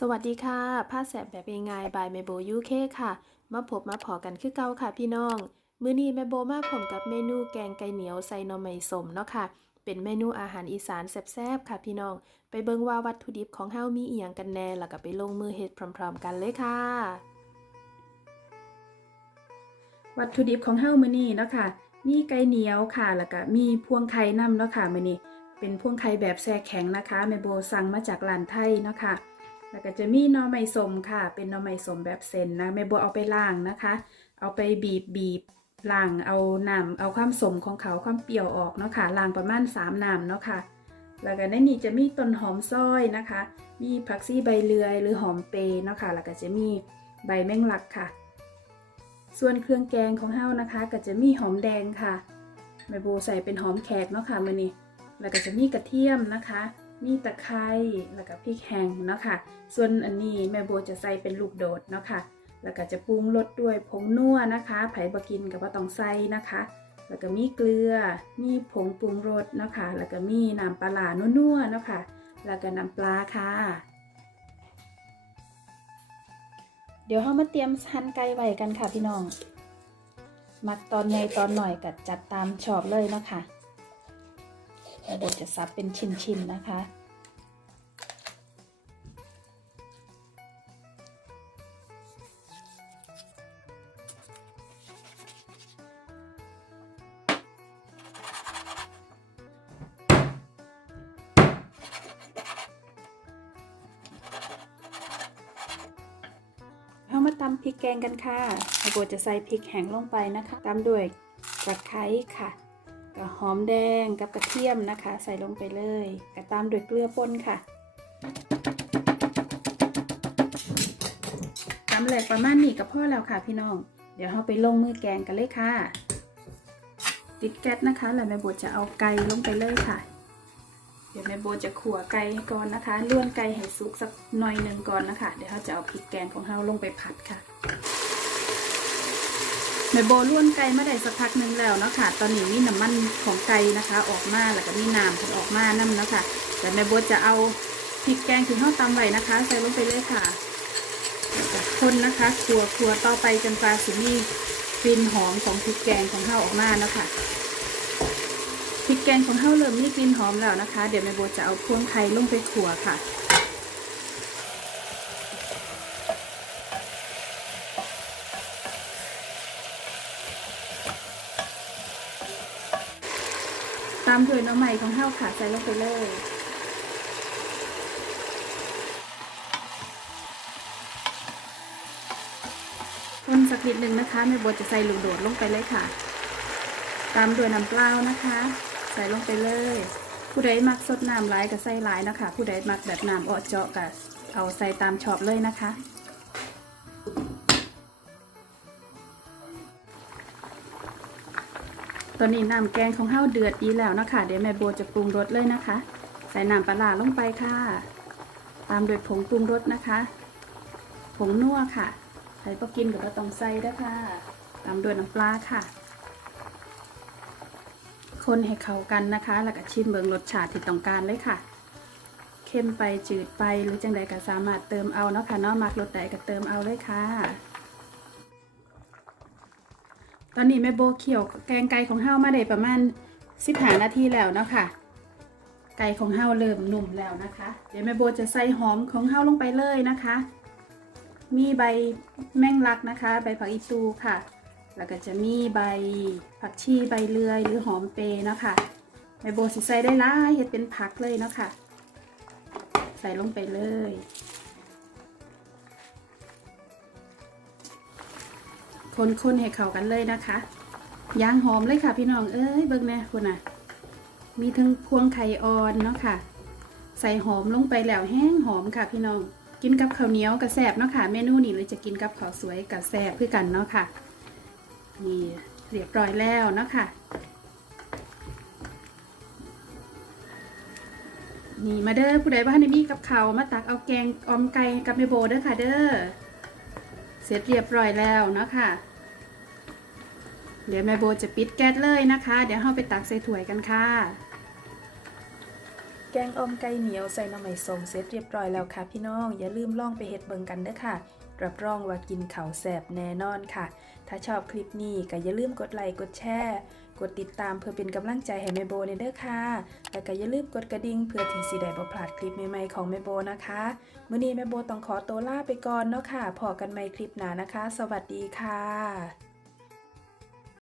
สวัสดีค่ะ ผ้าแสบแบบง่ายๆบายแมโบยูเคค่ะ มาพบมาพอกันคือเก่าค่ะพี่น้อง มื้อนี้แมโบมาผมกับเมนูแกงไก่เหนียวใส่หน่อไม้สมเนาะค่ะ เป็นเมนูอาหารอีสานแซ่บๆค่ะพี่น้อง ไปเบิ่งว่าวัตถุดิบของเฮามีอีหยังกันแน่ แล้วก็ไปลงมือเฮ็ดพร้อมๆ กันเลยค่ะ วัตถุดิบของเฮามื้อนี้เนาะค่ะ มีไก่เหนียวค่ะ แล้วก็มีพวงไข่นำเนาะค่ะมื้อนี้ เป็นพวงไข่แบบแช่แข็งนะคะแม่โบสั่งมาจากร้านไทยเนาะค่ะ แล้วก็จะมีหน่อไม้สมค่ะ เป็นหน่อไม้สมแบบเซนนะแม่บัวเอาไปล้างนะคะ เอาไปบีบบีบล้างเอาน้ำเอาความสมของเขาความเปรี้ยวออกเนาะค่ะล้างประมาณ3น้ำเนาะค่ะ แล้วก็ในนี้จะมีต้นหอมซอยนะคะ มีผักซี่ใบเลือยหรือหอมเปรย์เนาะค่ะ แล้วก็จะมีใบแมงลักค่ะ ส่วนเครื่องแกงของเฮานะคะ ก็จะมีหอมแดงค่ะแม่โบใส่เป็นหอมแขกเนาะค่ะมื้อนี้แล้วก็จะมีกระเทียมนะคะ มีตะไคร้แล้วก็พริกแห้งเนาะค่ะ ส่วนอันนี้แม่โบจะใส่เป็นลูกโดดเนาะค่ะ แล้วก็จะปรุงรสด้วยผงนัวนะคะ ไผ่บกินกับว่าต้องใส่นะคะ แล้วก็มีเกลือ มีผงปรุงรสเนาะค่ะ แล้วก็มีน้ำปลาหลานัวๆเนาะค่ะ แล้วก็น้ำปลาค่ะ เดี๋ยวเรามาเตรียมหั่นไก่ไว้กันค่ะพี่น้อง มักตอนใหญ่ตอนหน่อยก็จัดตามชอบเลยเนาะค่ะ แล้วเดี๋ยวจะซับเป็นชิ้นๆนะคะ เอามาตำพริกแกงกันค่ะโบจะใส่พริกแห้งลงไปนะคะตามด้วยตะไคร้ค่ะ กับหอมแดงกับกระเทียมนะคะ ใส่ลงไปเลยกระตามด้วยเกลือป่นค่ะตำแหลกประมาณนี้กับพ่อแล้วค่ะพี่น้อง เดี๋ยวเราไปลงมือแกงกันเลยค่ะติดแก๊สนะคะ แล้วแม่โบจะเอาไก่ลงไปเลยค่ะ เดี๋ยวแม่โบจะขั่วไก่ก่อนนะคะล้วนไก่ให้สุกสักหน่อยหนึ่งก่อนนะคะ เดี๋ยวเราจะเอาพริกแกงของเราลงไปผัดค่ะ แม่โบล้วนไก่มาได้สักพักหนึ่งแล้วเนาะค่ะ ตอนนี้มีน้ำมันของไก่นะคะ ออกมาแล้วก็มีน้ำที่ออกมานั่นเนาะค่ะแต่แม่โบจะเอาพริกแกงที่เราตำไว้นะคะ ใส่ลงไปเลยค่ะคนนะคะครัวครัวต่อไปจนปลาสิมีกลิ่นหอมของพริกแกงของเราออกมาเนาะค่ะพริกแกงของเราเริ่มมีกลิ่นหอมแล้วนะคะ เดี๋ยวแม่โบจะเอาพวงไข่ลงไปขัวค่ะามด้วยน้ำใหม่ของเฮาค่ะใส่ลงไปเลยคนสักนิดหนึ่งนะคะแม่บัวจะใส่ลูกโดดลงไปเลยค่ะ ตามด้วยน้ำเปล่านะคะ ใส่ลงไปเลย ผู้ใดมักสดน้ำร้ายก็ใส่หลายนะคะ ผู้ใดมักแบบน้ำออดเจาะก็เอาใส่ตามชอบเลยนะคะ ตอนนี้น้ำแกงของเฮาเดือดดีแล้วนะคะ เดี๋ยวแม่โบจะปรุงรสเลยนะคะ ใส่น้ำปลาร้าลงไปค่ะ ตามด้วยผงปรุงรสนะคะ ผงนัวค่ะ ใส่พอกินกับเราตองใส่ด้วยค่ะ ตามด้วยน้ำปลาค่ะ คนให้เข้ากันนะคะ แล้วก็ชิมเบิงรสชาติที่ต้องการเลยค่ะ เข้มไปจืดไปหรือจังใดก็สามารถเติมเอาเนาะค่ะเนาะมักรสใดก็เติมเอาเลยค่ะ ตอนนี้แม่โบเคี่ยวแกงไก่ของเฮามาได้ประมาณ15นาทีแล้วนะคะไก่ของเฮาเริ่มนุ่มแล้วนะคะ เดี๋ยวแม่โบจะใส่หอมของเฮาลงไปเลยนะคะ มีใบแมงลักนะคะ ใบผักอีตูค่ะ แล้วก็จะมีใบผักชีใบเลื่อยหรือหอมเปย์นะคะแม่โบสิใส่ได้หลายเฮ็ดเป็นผักเลยเนาะค่ะใส่ลงไปเลย คนๆให้เข้ากันเลยนะคะย่างหอมเลยค่ะพี่น้องเอ้ยเบิ่งแน่คุณน่ะ มีทั้งพวงไข่อ่อนเนาะค่ะ ใส่หอมลงไปแล้วแห้งหอมค่ะพี่น้อง กินกับข้าวเหนียวกระแสบเนาะค่ะเมนูนี้เลยจะกินกับข้าวสวยกระแสบคือกันเนาะค่ะนี่เรียบร้อยแล้วเนาะค่ะนี่มาเด้อผู้ใดบ้านในมีกับเขาวมาตักเอาแกงออมไก่กับแม่โบเด้อค่ะเด้อ เสร็จเรียบร้อยแล้วนะค่ะเดี๋ยวแม่โบจะปิดแก๊สเลยนะคะ เดี๋ยวเราไปตักใส่ถ้วยกันค่ะ แกงออมไก่เหนียวใส่หน่อไม้ส้มเสร็จเรียบร้อยแล้วค่ะพี่น้อง อย่าลืมลองไปเฮ็ดเบิงกันเด้อค่ะ รับรองว่ากินเข่าแสบแน่นอนค่ะ ถ้าชอบคลิปนี้ก็อย่าลืมกดไลค์กดแชร์ กดติดตามเพื่อเป็นกำลังใจให้แม่โบในเด้อค่ะ แล้วก็อย่าลืมกดกระดิ่งเพื่อที่สิได้บ่พลาดคลิปใหม่ๆของแม่โบนะคะ มื้อนี้แม่โบต้องขอตัวลาไปก่อนเนาะค่ะพอกันใหม่คลิปหน้านะคะ สวัสดีค่ะ